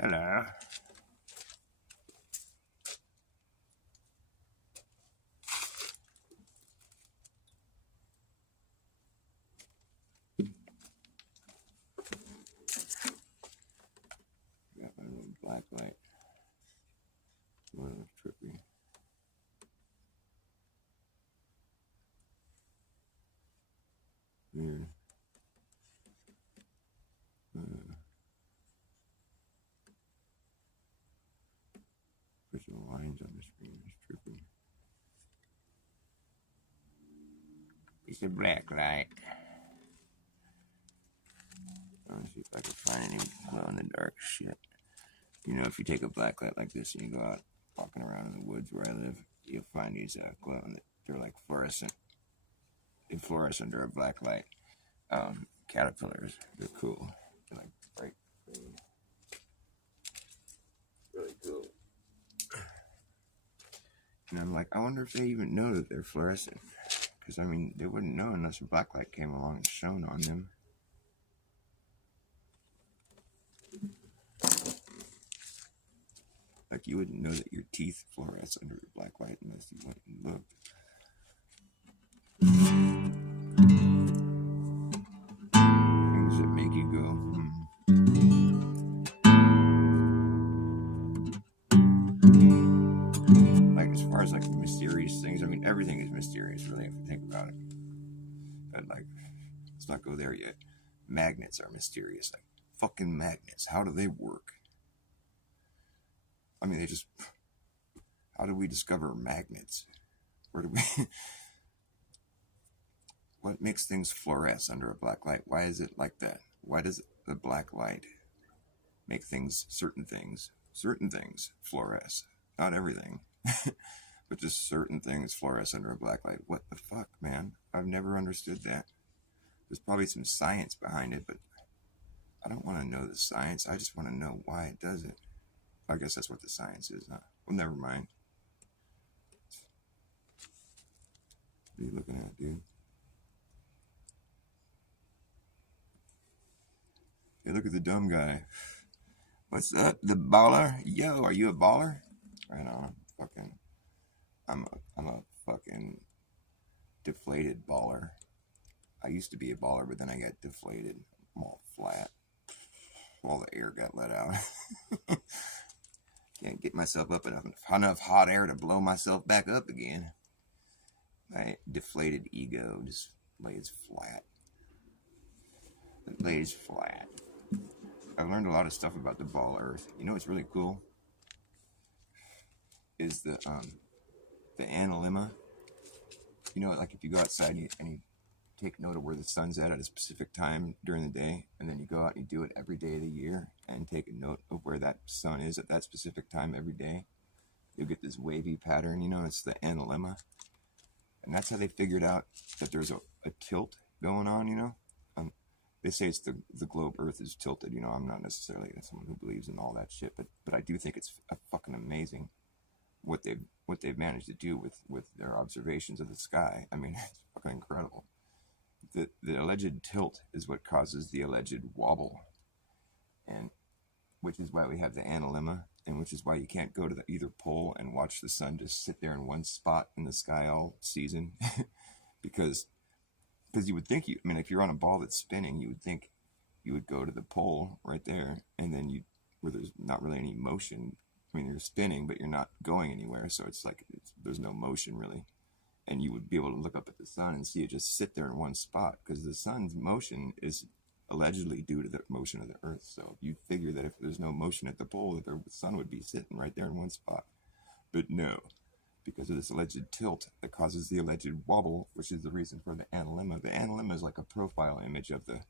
Hello. Got my little black light. One was trippy. Weird. Pushing lines on the screen is trippy. It's a black light. Let's see if I can find any glow in the dark shit. You know, if you take a black light like this and you go out walking around in the woods where I live, you'll find these glow in the, they're like fluorescent. They fluoresce under a black light. Caterpillars. They're cool. They're like bright green. Really cool. And I'm like, I wonder if they even know that they're fluorescent. Because, I mean, they wouldn't know unless a black light came along and shone on them. Like, you wouldn't know that your teeth fluoresce under a black light unless you went and looked. Things that make you go, Like, as far as, like, mysterious things, I mean, everything is mysterious, really, if you think about it. But, like, let's not go there yet. Magnets are mysterious. Like, fucking magnets. How do they work? I mean, how do we discover magnets? Where do we... What makes things fluoresce under a black light? Why is it like that? Why does the black light make certain things fluoresce? Not everything, but just certain things fluoresce under a black light. What the fuck, man? I've never understood that. There's probably some science behind it, but I don't want to know the science. I just want to know why it does it. I guess that's what the science is, huh? Well, never mind. What are you looking at, dude? Hey, look at the dumb guy. What's up, the baller? Yo, are you a baller? Right on. Fucking, I'm a fucking deflated baller. I used to be a baller, but then I got deflated. I'm all flat. All the air got let out. Can't get myself up enough hot air to blow myself back up again. My deflated ego just lays flat. It lays flat. I've learned a lot of stuff about the ball earth. You know what's really cool? Is the analemma. You know, like if you go outside and you take note of where the sun's at a specific time during the day, and then you go out and you do it every day of the year and take a note of where that sun is at that specific time every day, you'll get this wavy pattern. You know, it's the analemma. And that's how they figured out that there's a tilt going on, you know? They say it's the globe Earth is tilted. You know, I'm not necessarily someone who believes in all that shit, but I do think it's fucking amazing what they've managed to do with their observations of the sky. I mean, it's fucking incredible. The alleged tilt is what causes the alleged wobble, and which is why we have the analemma, and which is why you can't go to either pole and watch the sun just sit there in one spot in the sky all season, because you would think I mean, if you're on a ball that's spinning, you would think you would go to the pole right there, and then where there's not really any motion. I mean, you're spinning, but you're not going anywhere, so it's like there's no motion really. And you would be able to look up at the sun and see it just sit there in one spot, because the sun's motion is allegedly due to the motion of the Earth. So you figure that if there's no motion at the pole, that the sun would be sitting right there in one spot. But no, because of this alleged tilt that causes the alleged wobble, which is the reason for the analemma. The analemma is like a profile image of the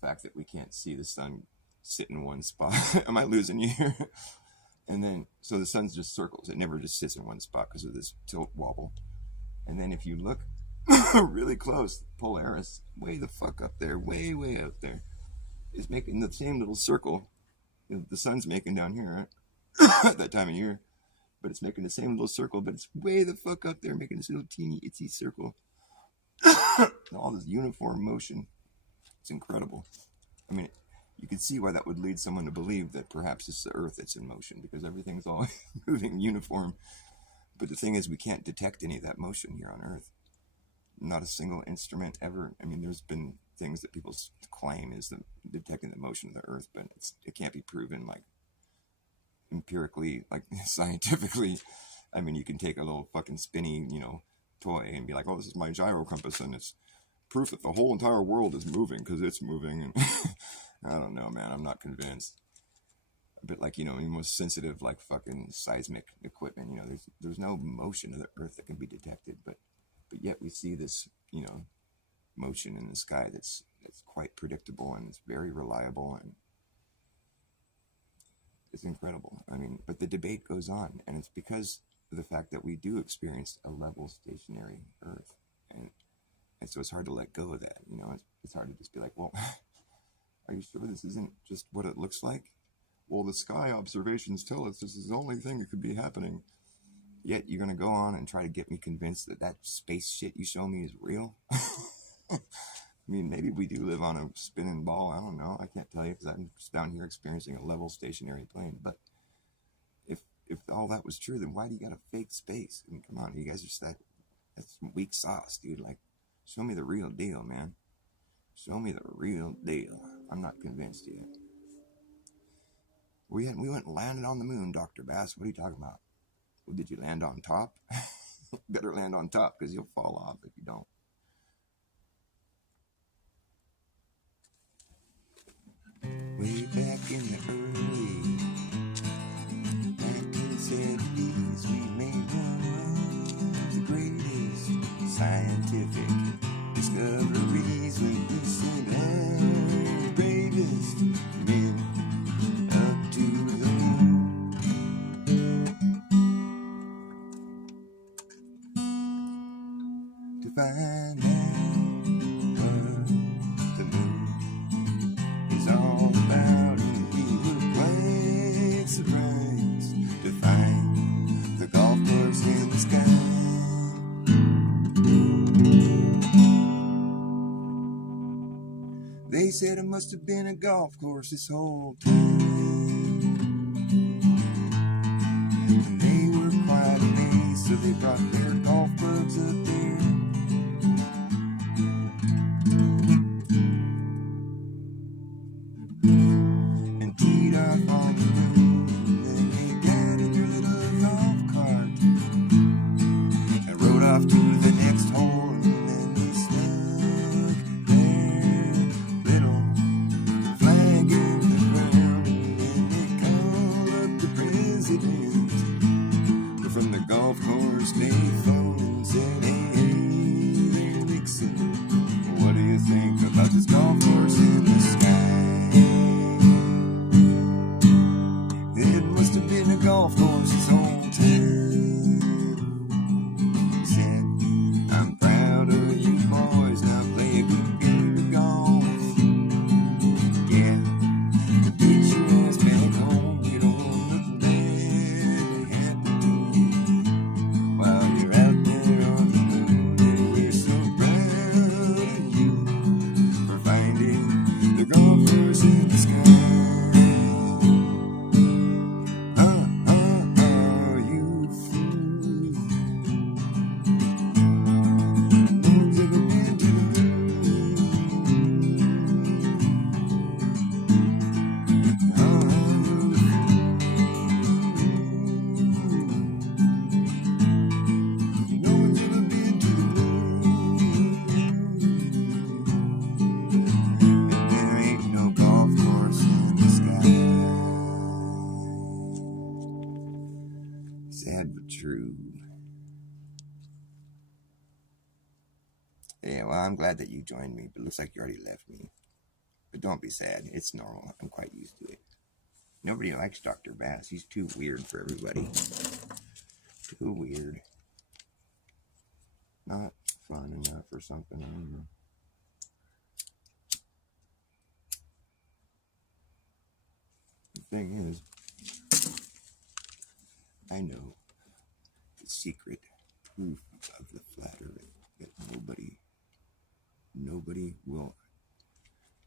fact that we can't see the sun sit in one spot. Am I losing you here? And then, so the sun just circles. It never just sits in one spot because of this tilt wobble. And then if you look really close, Polaris, way the fuck up there, way up there, is making the same little circle the sun's making down here at that time of year. But it's making the same little circle, but it's way the fuck up there, making this little teeny itsy circle. All this uniform motion. It's incredible. I mean, you can see why that would lead someone to believe that perhaps it's the Earth that's in motion, because everything's all moving uniform. But the thing is, we can't detect any of that motion here on Earth. Not a single instrument ever. I mean, there's been things that people claim is detecting the motion of the Earth, but it can't be proven, like, empirically, like, scientifically. I mean, you can take a little fucking spinny, toy and be like, oh, this is my gyro compass, and it's proof that the whole entire world is moving because it's moving. And I don't know, man. I'm not convinced. But like, the most sensitive, like, fucking seismic equipment, there's no motion of the Earth that can be detected, but yet we see this, motion in the sky that's quite predictable, and it's very reliable, and it's incredible. I mean, but the debate goes on, and it's because of the fact that we do experience a level stationary Earth, and so it's hard to let go of that. It's hard to just be like, well, are you sure this isn't just what it looks like? Well, the sky observations tell us this is the only thing that could be happening. Yet you're going to go on and try to get me convinced that space shit you show me is real? I mean, maybe we do live on a spinning ball. I don't know. I can't tell you because I'm just down here experiencing a level stationary plane. But if all that was true, then why do you got a fake space? I mean, come on, you guys are just that's weak sauce, dude. Like, show me the real deal, man. Show me the real deal. I'm not convinced yet. We went and landed on the moon, Dr. Bass. What are you talking about? Well, did you land on top? Better land on top because you'll fall off if you don't. Way back in the early 1970s, we made one of the greatest scientific discoveries. We sent our bravest men up to the moon to find out what the moon is all about. And we were quite surprised to find the golf course in the sky. They said it must have been a golf course this whole time, and they were quite amazed, so they brought their golf clubs up there. And teed off on the moon, and then they got in their little golf cart and rode off to the next hole, and then they stuck their little flag in the ground, and then they called up the president from the golf course payphone and said, hey there, Nixon, what do you think about this golf course in the sky? It must have been a golf course this whole time. He said, I'm proud of you boys, now play a good game of golf. Yeah, but get your ass back home, you don't want nothing bad to happen to you while you're out there on the moon. And we're so proud of you for finding the golf course in the sky. You fool. No one's ever been to the moon. No one's ever been to the moon. And there ain't no golf course in the sky. Sad but true. Yeah, well, I'm glad that you joined me, but it looks like you already left me. But don't be sad. It's normal. I'm quite used to it. Nobody likes Dr. Bass. He's too weird for everybody. Too weird. Not fun enough or something. I don't know. The thing is, I know the secret proof of the flat earth that nobody will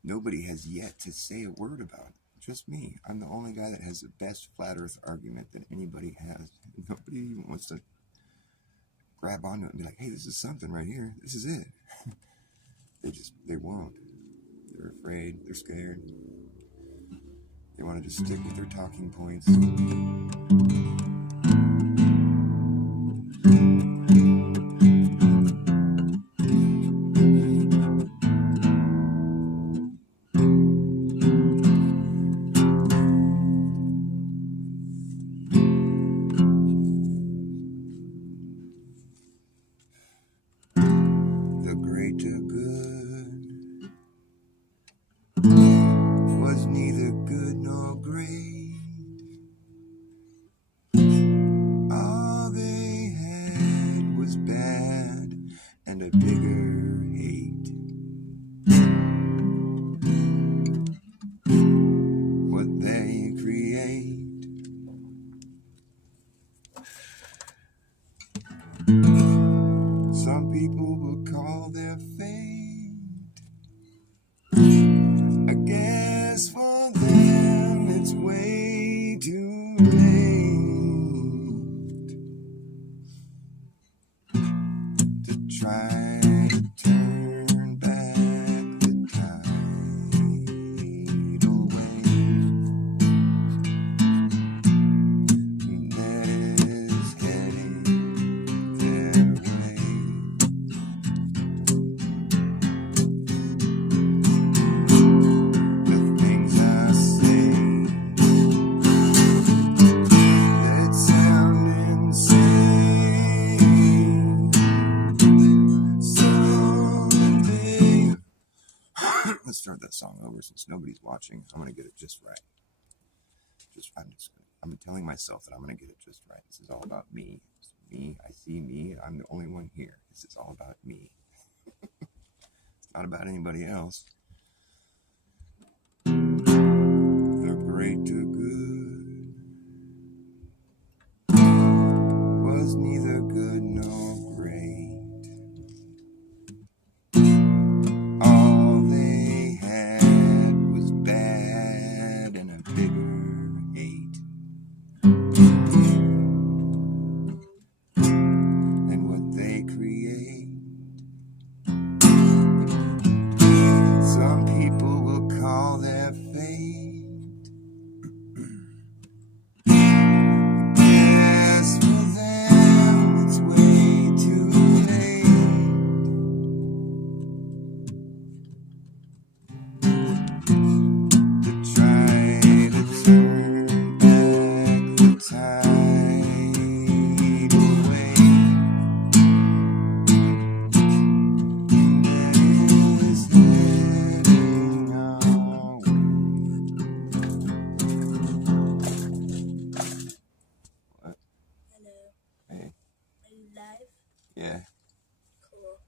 Nobody has yet to say a word about it. Just me. I'm the only guy that has the best flat earth argument that anybody has. Nobody even wants to grab onto it and be like, hey, this is something right here. This is it. They won't. They're afraid. They're scared. They want to just stick with their talking points. The greater good was neither good nor great. All they had was bad and a bigger hate. What they create. Some people will call their fate. I guess for them it's way too late to try to turn back the tidal wave that is heading their way. The things I say that sound insane. Someday. Let's start that song over since nobody's watching. I'm gonna get it just right. I'm telling myself that I'm gonna get it just right. This is all about me. It's me. I see me. I'm the only one here. This is all about me. It's not about anybody else. The greater good was neither good nor great. All they had was bad and a bigger hate. And what they create. Some people will call their fate. Yes, for them it's way too late to try to turn back the tidal wave that is heading our way. What? Hello. Hey. Are you live? Yeah. Cool.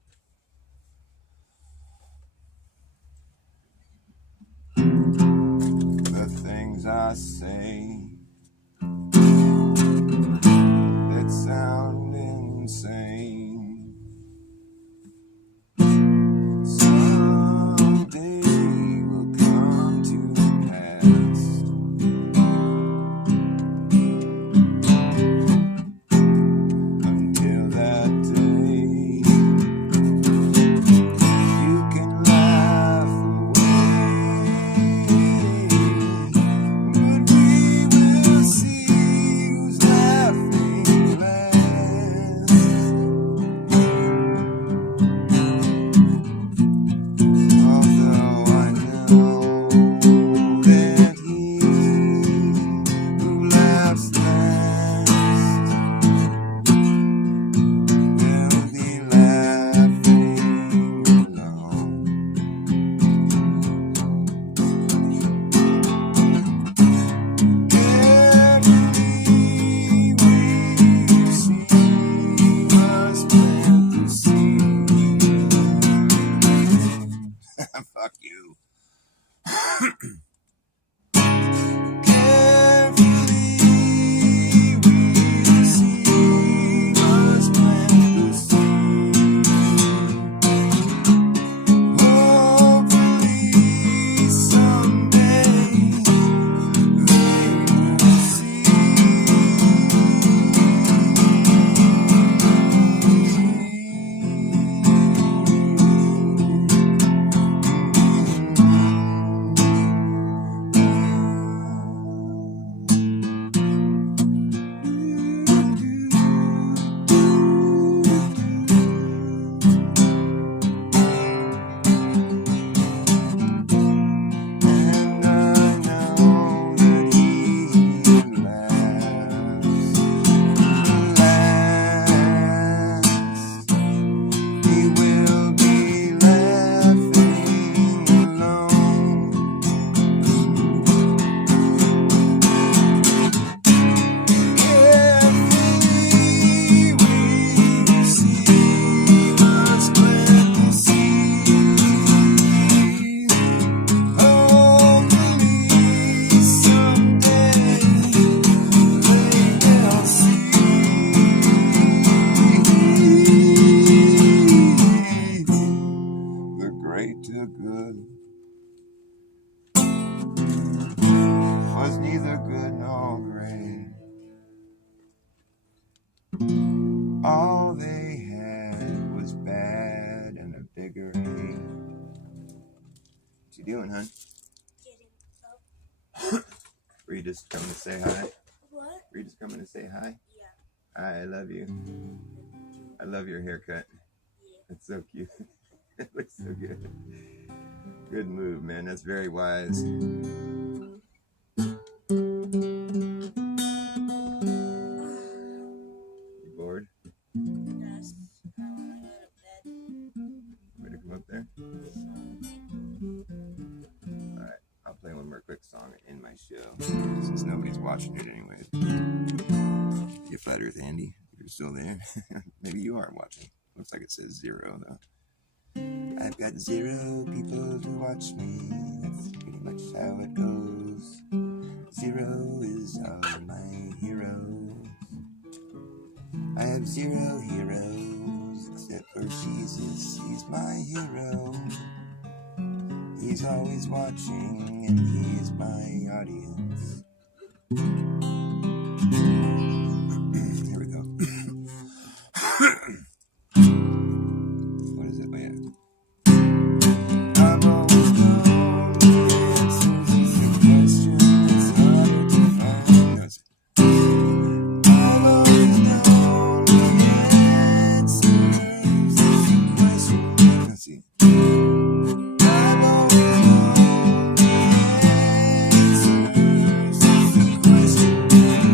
The things I say that sound insane. Someday will come to pass. Until that day, you can laugh away. But we will see who's laughing last. Although I know that he who laughs last will be laughing alone. Every wave you see must plant the seed. Fuck you. Carefully we see must plant the seed. Hopefully Were you just coming to say hi? What? Were you just coming to say hi? Yeah. Hi, I love you. I love your haircut. Yeah. It's so cute. It looks so good. Good move, man. That's very wise. You bored? Yes. I wanna go to bed. Want me to come up there? Alright, I'll play one more quick song and end my show, since nobody's watching it anyways. You Flat Earth Andy, if you're still there. Maybe you are watching. Looks like it says 0 though. I've got 0 people to watch me. That's pretty much how it goes. 0 is all my heroes. I have 0 heroes, except for Jesus. He's my hero. He's always watching, and he's my audience. Here we go. What is it? Oh, yeah. I've always known the answers is a question that's harder to find. No, I've always known the answers is a question. Let's see. I've always known the answers is a question.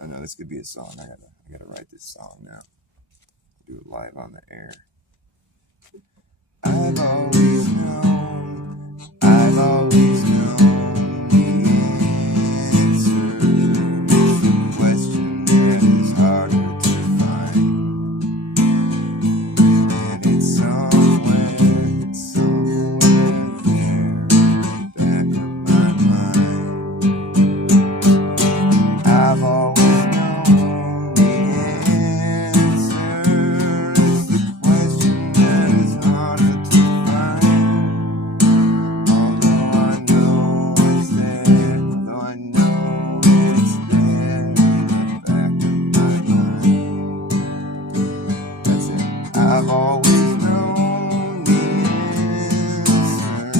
I know this could be a song. I gotta write this song now. Do it live on the air. I've always known the answer is the question that is harder to find. And it's somewhere there in the back of my mind. I've always known the answer is the question that is harder to find. Although I know it's there in the back of my mind. That's it. I've always known the answer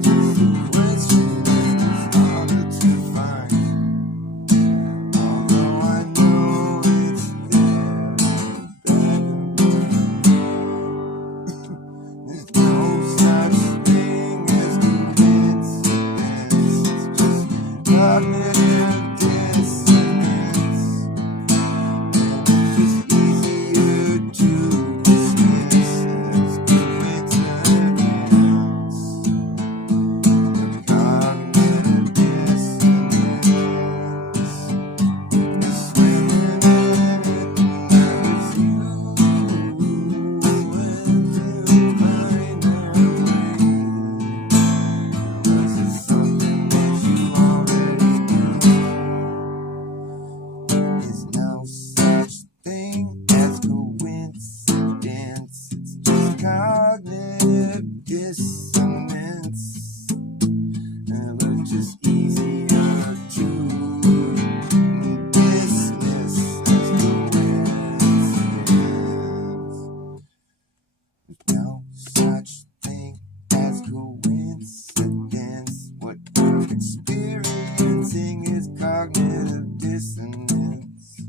is the question that is harder to find. Although I know it's there in the back of my mind. There's no such thing as coincidence. It's just cognitive dissonance. And it's just easier to dismiss as coincidence. The cognitive dissonance is swinging in it, and it's you went to find their way. Unless it's something that you already knew. There's no such thing as coincidence. It's just cognitive dissonance. But it's just easier to dismiss as coincidence. There's no such thing as coincidence. What you're experiencing is cognitive dissonance.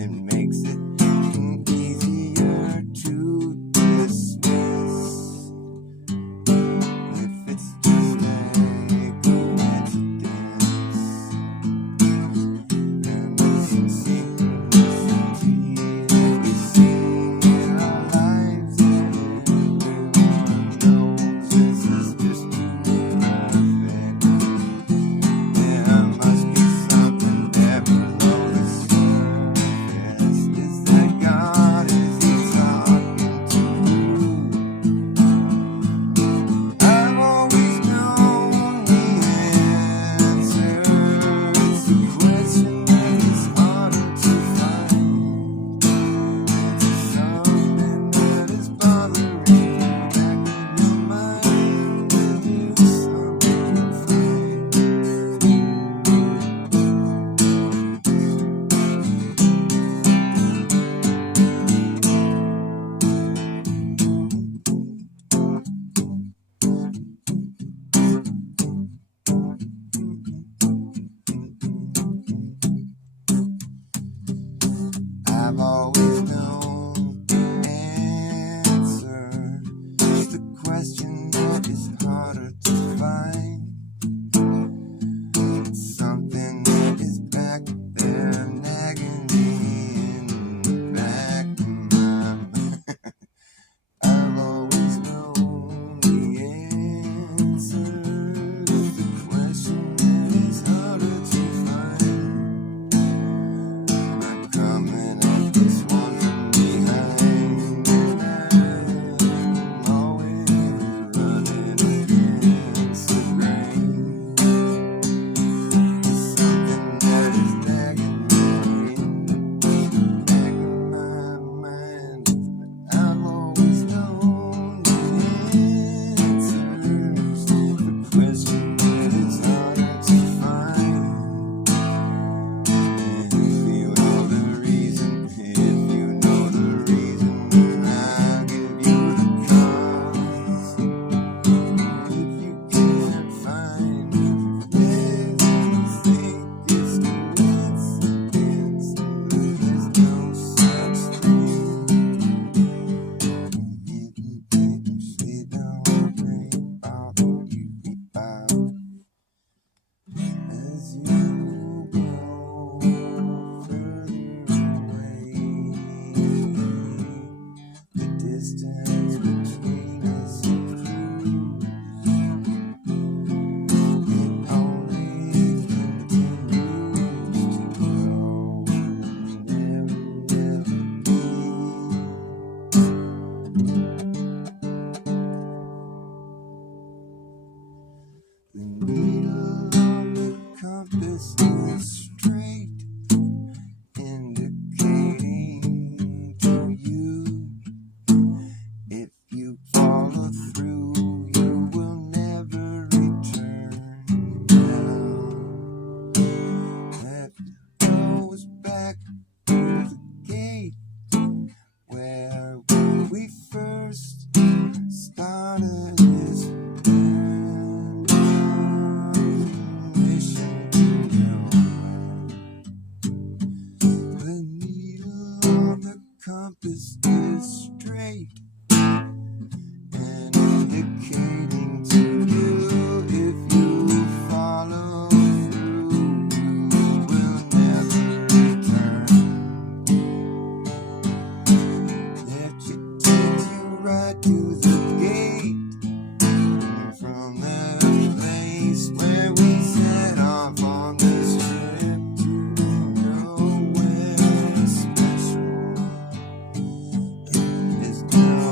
It makes it easier to dismiss if it's just a coincidence. And there's some synchronicity that we see in our lives, and everyone knows this is just too perfect. There must be something there below the surface. Is that God? Is He talking to you? I've always known the answer. It's a question that is harder to find. It's something that is bothering you back in your mind. It is something to find. I've always known the answer. Just a question that is harder to find. It's something that is back there nagging me in the back of my mind. I've always known the answer. Just a question that is harder to find. I'm coming up this way. back to the gate where we first started this brand new mission. The needle on the compass is straight and indicating to you if you follow through, you will never return. Let you take you right to the gate, and from that place where we set off on this trip to nowhere special is now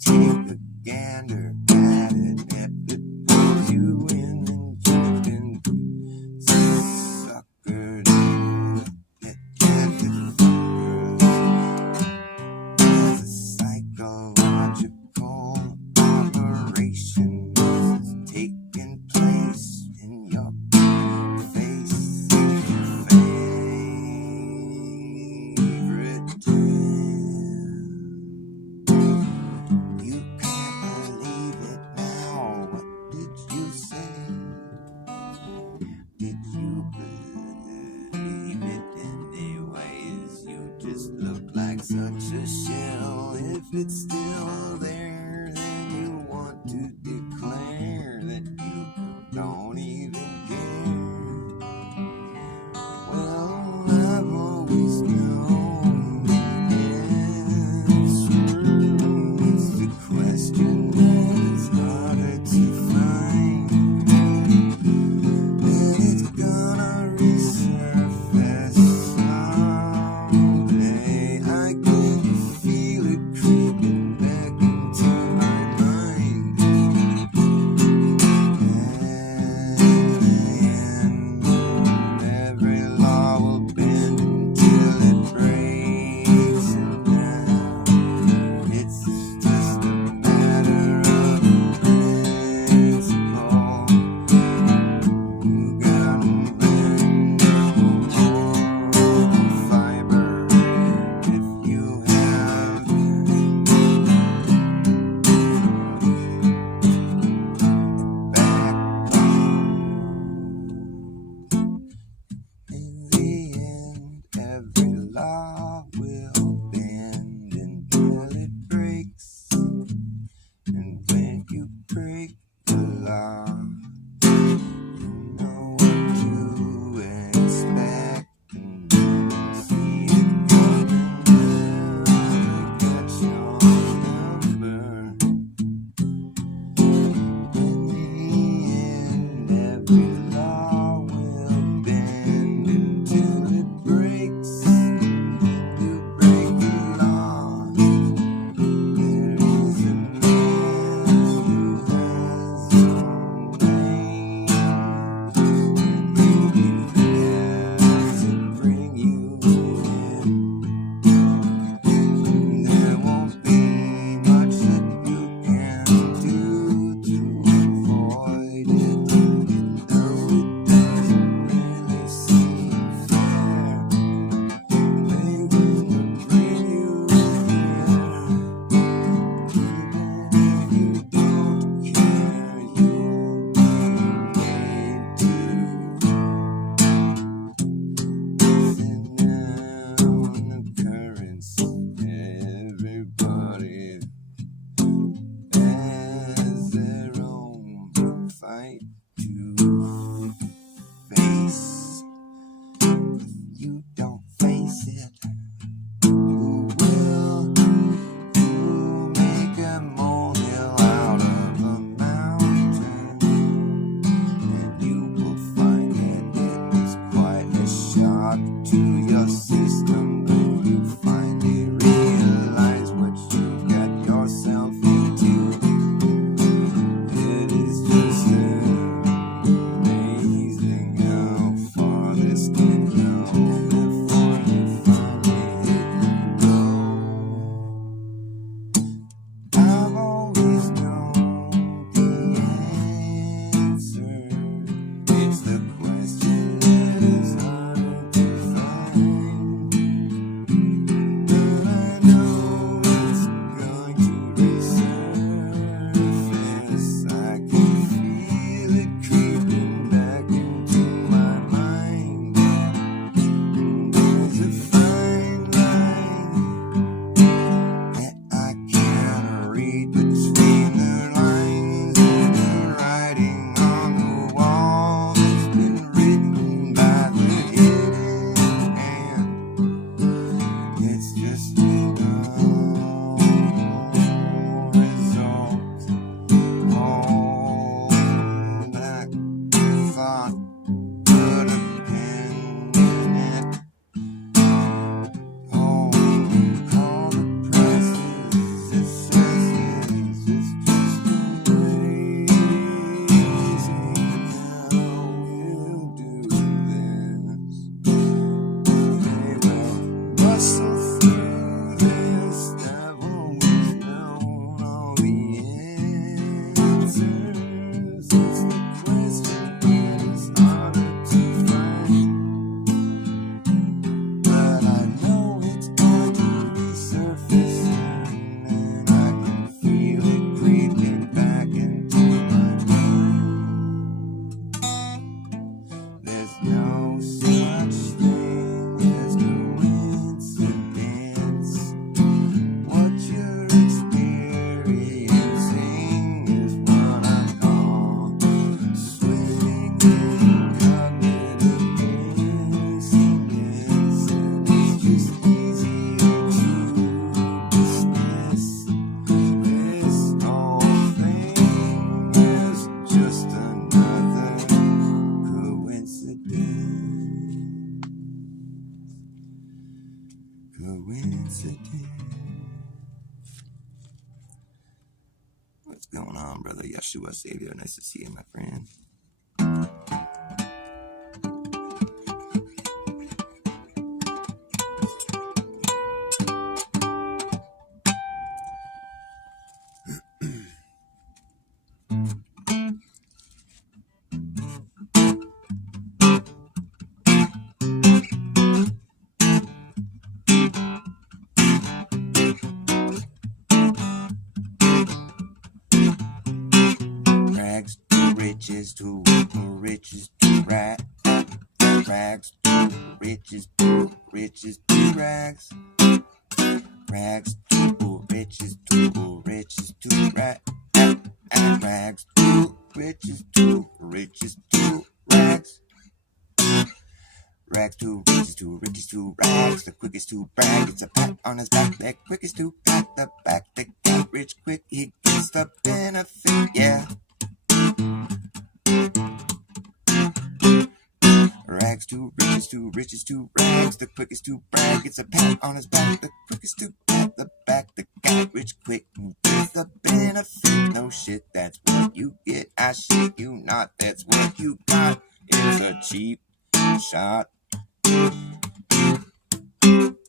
take a gander at it. If it pulls you in, then you've been suckered in. It can't be fuckers. There's a psychological operation that's taking place in your face. Favorite time. You can't believe it now. What did you say? Did you believe it anyways? You just look like such a shell. If it's still there, then you want to declare that you don't even care. Well, I've always known the answer. It's the question that's harder to find. And it's gonna resurface someday. I can feel it creeping What's going on, brother? Yeshua Savior. Nice to see you, my friend. Rags to riches to rags. Rags to riches to rags. Rags to riches to rags. And rags to riches to rags. Rags to riches to rags. The quickest to brag, it's a pat on his back. The quickest to pat the back. The got rich quick, he gets the benefit, yeah. Rags to riches to rags. The quickest to brag, it's a pat on his back. The quickest to pat the back. The got rich quick, he gets the benefit. No shit, that's what you get. I shit you not, that's what you got. It's a cheap shot.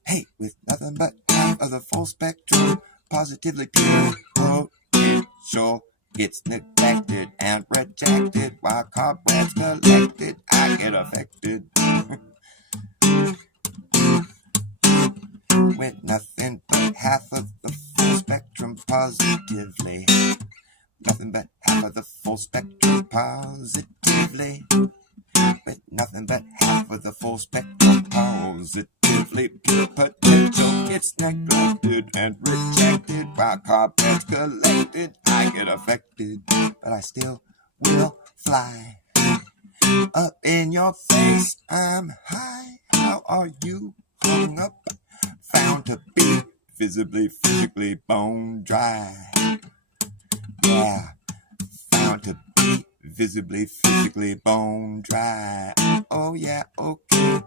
Hey, with nothing but half of the full spectrum, positively pure potential gets neglected and rejected while cobwebs collected. I get affected. With nothing but half of the full spectrum positively. Nothing but half of the full spectrum positively. With nothing but half of the full spectrum positively. Pure potential gets neglected and rejected while cobwebs collected. I get affected, but I still will fly up in your face. I'm high. How are you? Hung up, found to be visibly, physically bone dry. Yeah, found to be visibly, physically bone dry. Oh yeah, okay.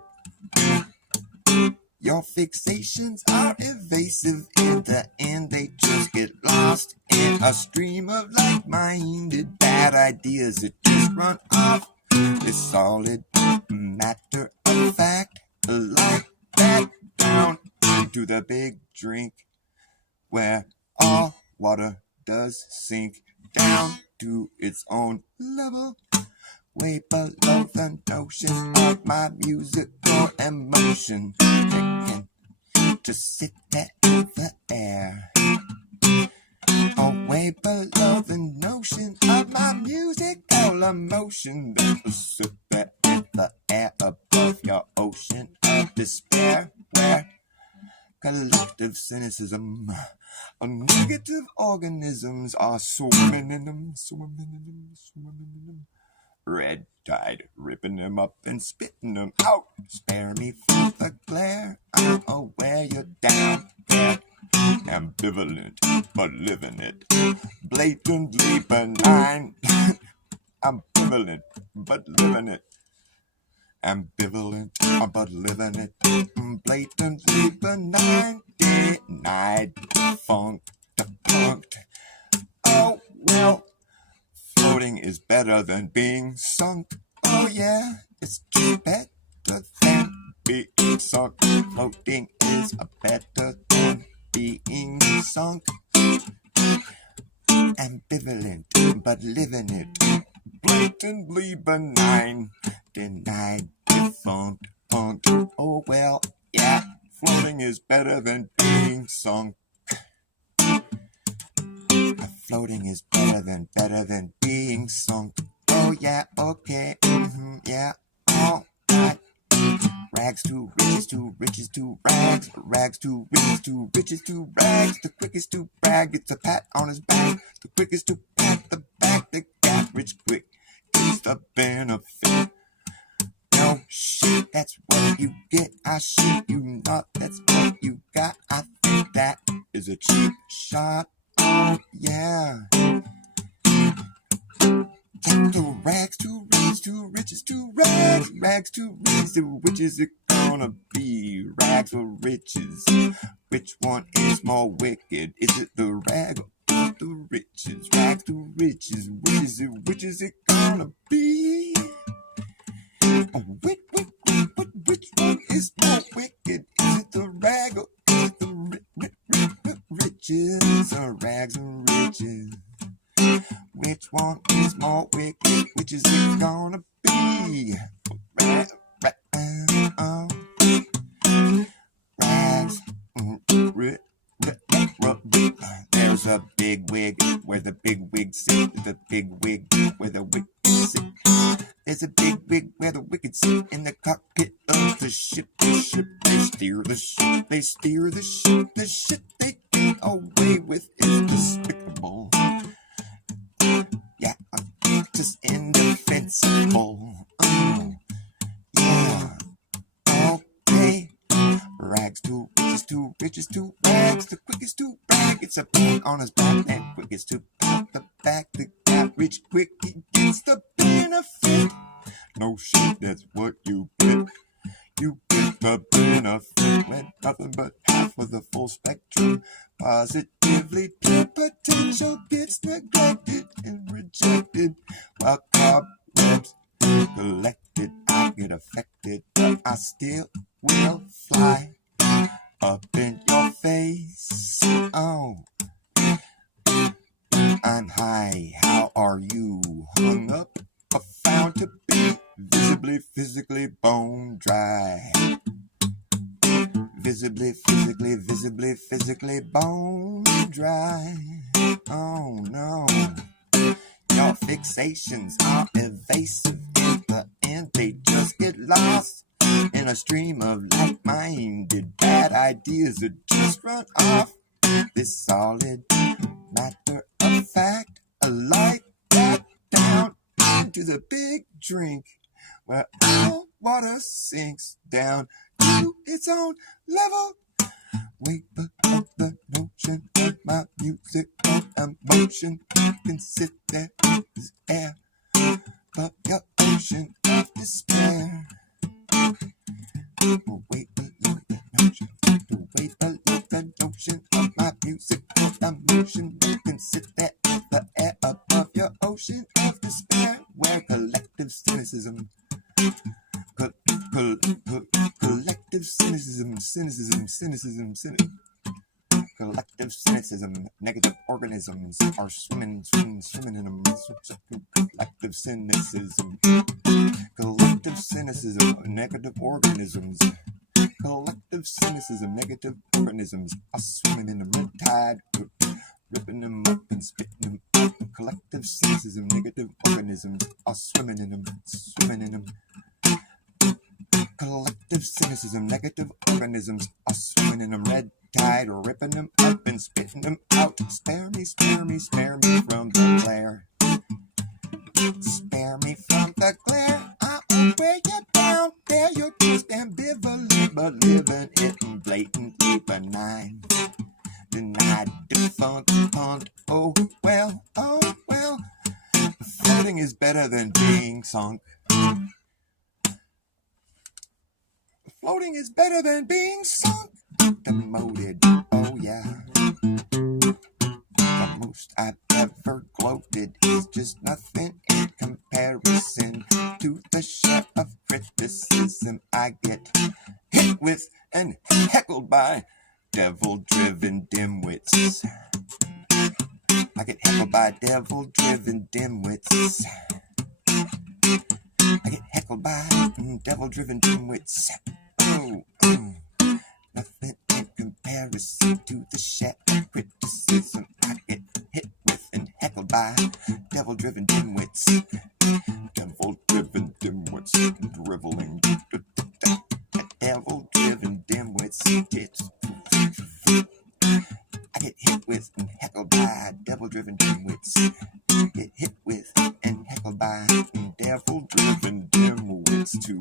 Your fixations are evasive. In the end, they just get lost in a stream of like-minded bad ideas that just run off. This solid matter of fact, like that down into the big drink, where all water does sink down to its own level, way below the notion of my musical emotion, thinking to sit there in the air. Oh, way below the notion of my musical emotion, that will sit there in the air above your ocean of despair, where collective cynicism of negative organisms are swimming in them. Red tide, ripping them up and spitting them out. Spare me from the glare. I'm aware you're down there. Ambivalent, but living it. Blatantly benign. Ambivalent, but living it. Ambivalent, but living it. Blatantly benign. Denied, defunct, debunked. Oh, well. Floating is better than being sunk. Oh yeah, it's just better than being sunk. Floating is better than being sunk. Ambivalent, but living it. Blatantly benign. Denied, defunct, punked. Oh well, yeah, floating is better than being sunk. Floating is better than being sunk. Oh yeah, okay, yeah, all right. Rags to riches to rags. Rags to riches to rags. The quickest to brag, it's a pat on his back. The quickest to pat the back, the got rich quick gets the benefit. No shit, that's what you get. I shit you not, that's what you got. I think that is a cheap shot. Oh yeah. Take the rags to riches to riches to rags. Rags to riches to which is it gonna be? Rags or riches? Which one is more wicked? Is it the rag the riches, rags to riches. Which is it gonna be? Oh, which one is more wicked? Is it the rag or is it the riches? Or rags and riches? Which one is more wicked? Which is it gonna be? Rags, there's a big wig where the big wig sit. The big wig where the wicked sit. There's a big wig where the wicked sit in the cockpit of the ship. The ship, they steer the ship. They steer the ship. The shit they get away with is despicable. Yeah, just indefensible. Oh, yeah. Okay. Rags to riches to rags. The quickest to brag. It's a bag on his back and quickest to pat the back. The guy rich quick, he gets the benefit. No shit, that's what you get. You get the benefit when nothing but half of the full spectrum positively pure potential gets neglected and rejected while cobwebs collected. I get affected, but I still will fly up in your face. Oh, I'm high. How are you? Hung up or found to be visibly, physically bone dry. Visibly, physically bone dry. Oh no. Your fixations are evasive. In the end, they just get lost in a stream of like-minded bad ideas that just run off. This solid matter of fact, like that down into the big drink where all water sinks down to its own level. Wait, but of the notion of my musical emotion, you can sit there in this air, but your ocean of despair. Way below the notion, way below the notion of my musical emotion, you can sit there in the air above your ocean of despair, where collective cynicism. Collective cynicism, collective cynicism, negative organisms are swimming in a collective cynicism, negative organisms, collective cynicism, negative organisms are swimming in a red tide, ripping them up and spitting them out. Collective cynicism, negative organisms are swimming in them. Collective cynicism, negative organisms are swimming in a red tide, ripping them up and spitting them out. Spare me from the glare. Spare me from the glare. I'll wear you down. There you're just ambivalent, but living it blatantly benign. Denied, defunct, oh well. Floating is better than being sunk. Floating is better than being sunk. Demoted, oh yeah. The most I've ever gloated is just nothing in comparison to the share of criticism I get hit with and heckled by devil-driven dimwits. I get heckled by devil-driven dimwits. I get heckled by devil-driven dimwits. Oh, nothing in comparison to the share of criticism I get hit with and heckled by devil-driven dimwits. Devil-driven dimwits, driveling. Devil-driven dimwits. I get hit with and heckled by devil-driven dimwits. Get hit with and heckled by devil-driven dimwits. Too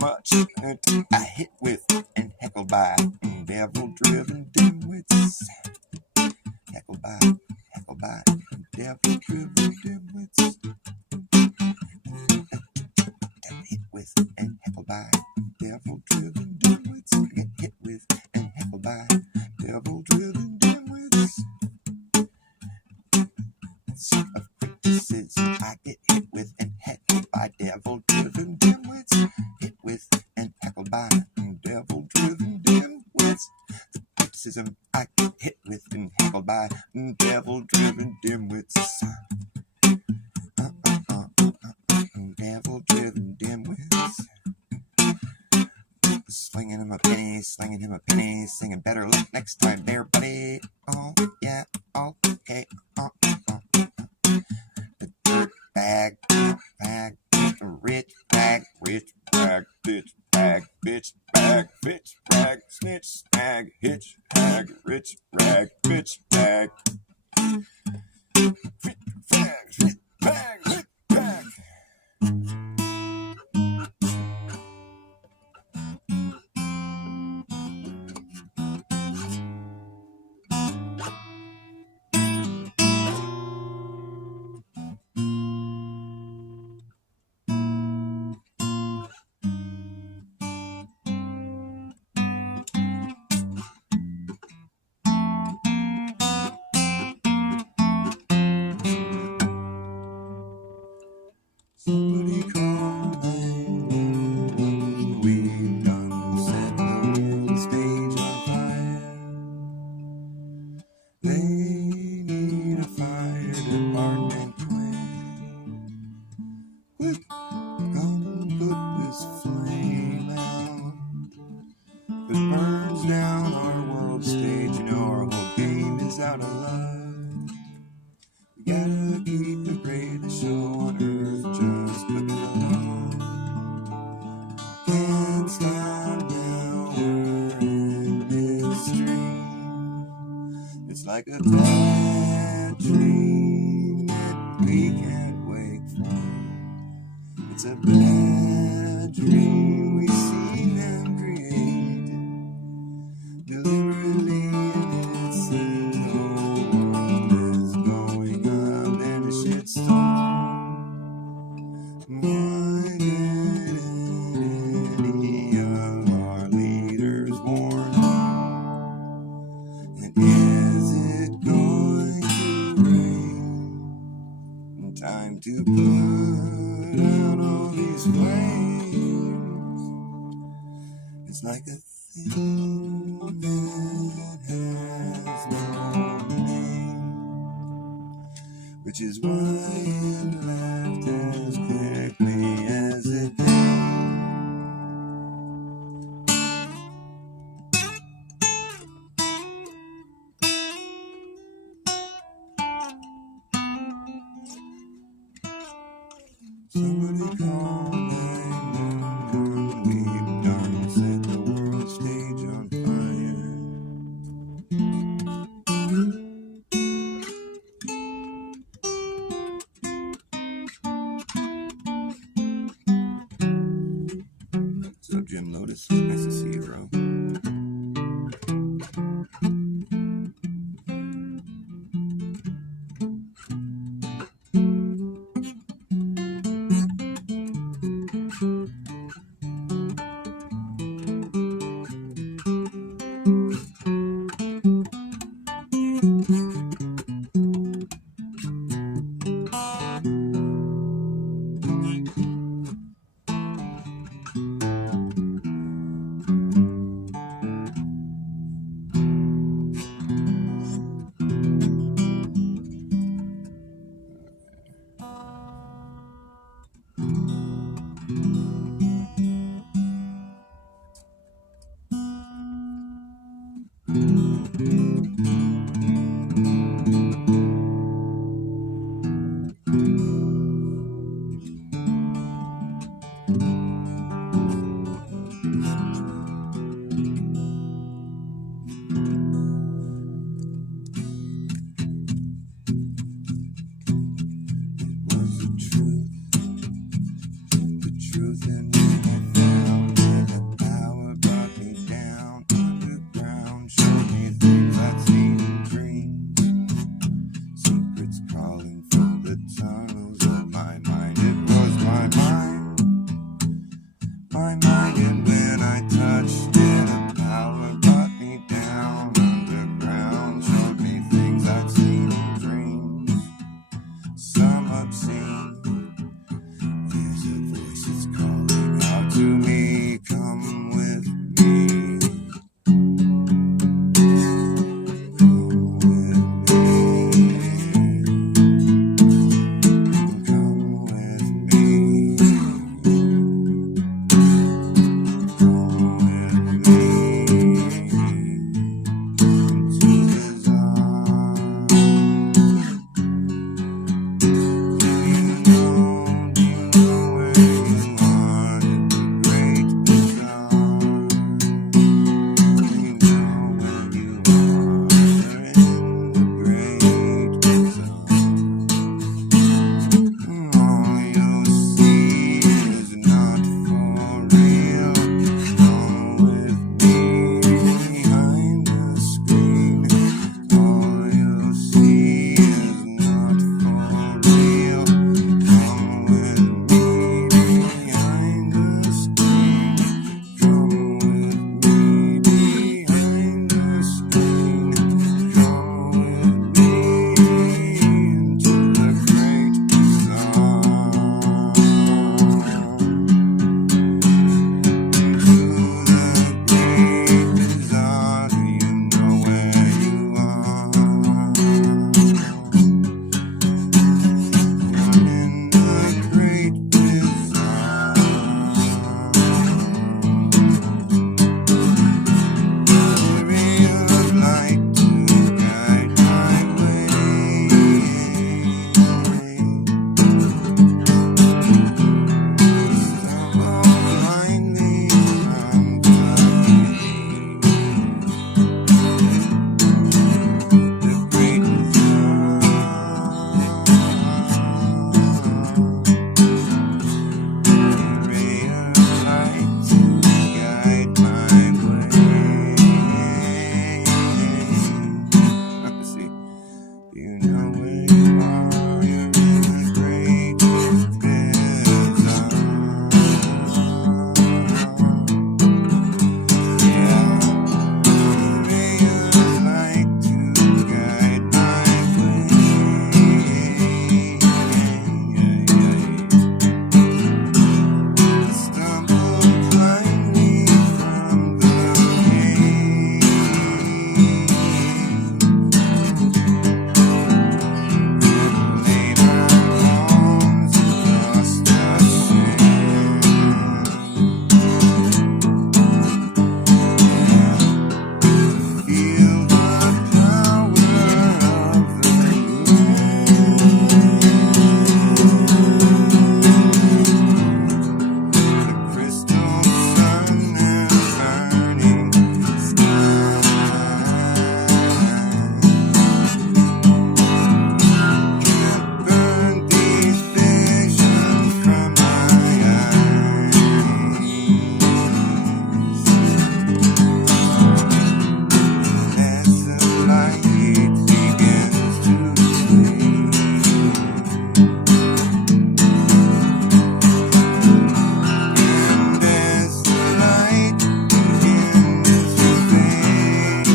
much. I hit with and heckled by devil-driven dimwits. Heckled by devil-driven dimwits. Hit with and heckled by devil-driven dimwits. Get hit with and heckled by devil-driven I get hit with and heckled by devil-driven dimwits. Hit with and heckled by devil-driven dimwits. The criticism I get hit with and heckled by devil-driven dimwits. Devil-driven dimwits. Slinging him a penny, singing better luck next time there, buddy. Oh, yeah, okay, The dirt bag, rich bag, bitch bag, snitch, snag, hitch, hag, rich rag, bitch bag. Rich bag, rich bag. Somebody call 911. We've done set the world stage on fire. They need a fire department plan. Quick, come put this flame out. If it burns down our world stage, you know our whole game is out of love. We gotta keep the greatest show on earth just looking along. Can't stop now, we're in midstream. It's like a bad dream that we can't wake from. It's a bad dream we see them create deliberately, and it's the whole world is going up in a shitstorm. Why didn't any of our leaders warn? And is it going to rain? Time to put out all these flames. It's like a thing that has no name, which is why it left as quickly as it came. Somebody call 911. We've done set the world stage on fire. So Jim Lotus, nice to see you, bro. You know where you are, you're in the great bazaar. Yeah, may your light to guide my way. Stumble blindly from the cave. Lay my arms across the sand. Feel the power of the crystal sun and burning sky. Burn these visions from my eyes. As the light begins to fade, and as the light begins to fade,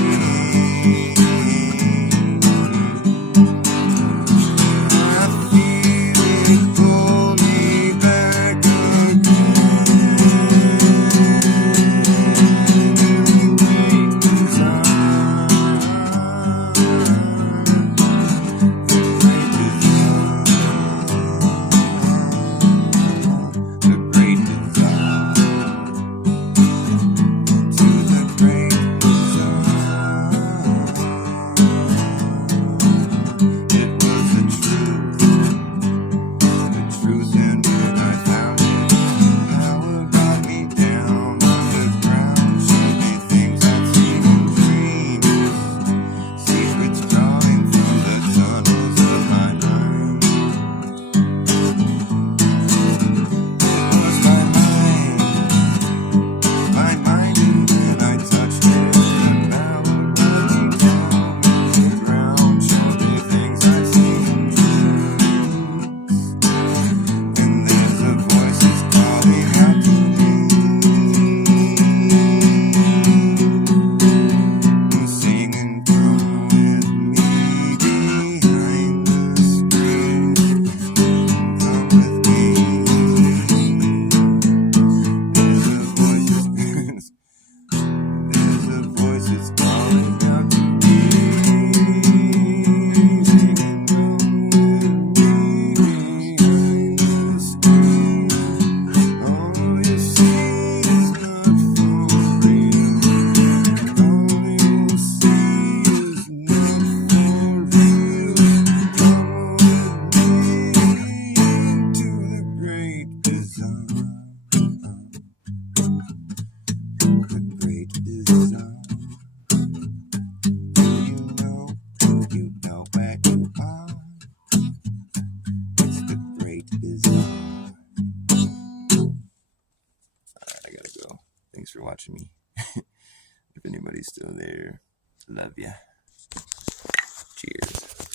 I feel it pull me back again. Great the great bazaar, to the great bazaar. It was the truth, and when I found it, power brought me down underground, showed me things I'd seen in dreams, secrets crawling through the tunnels of my mind. It was my mind, and when I touched it, the power brought me down underground, showed me things I'd seen in dreams. And there's the voices calling out to me, sing and come with me behind the screen. Come with me. There's the voices. There's the voices calling out to me, sing and come with me behind the screen. All you see is not for real. All you see is not for real. Come with me to the great bazaar. The great bazaar. Do you know where you are? It's the great bazaar. Alright, I gotta go. Thanks for watching me. If anybody's still there, love ya. Cheers.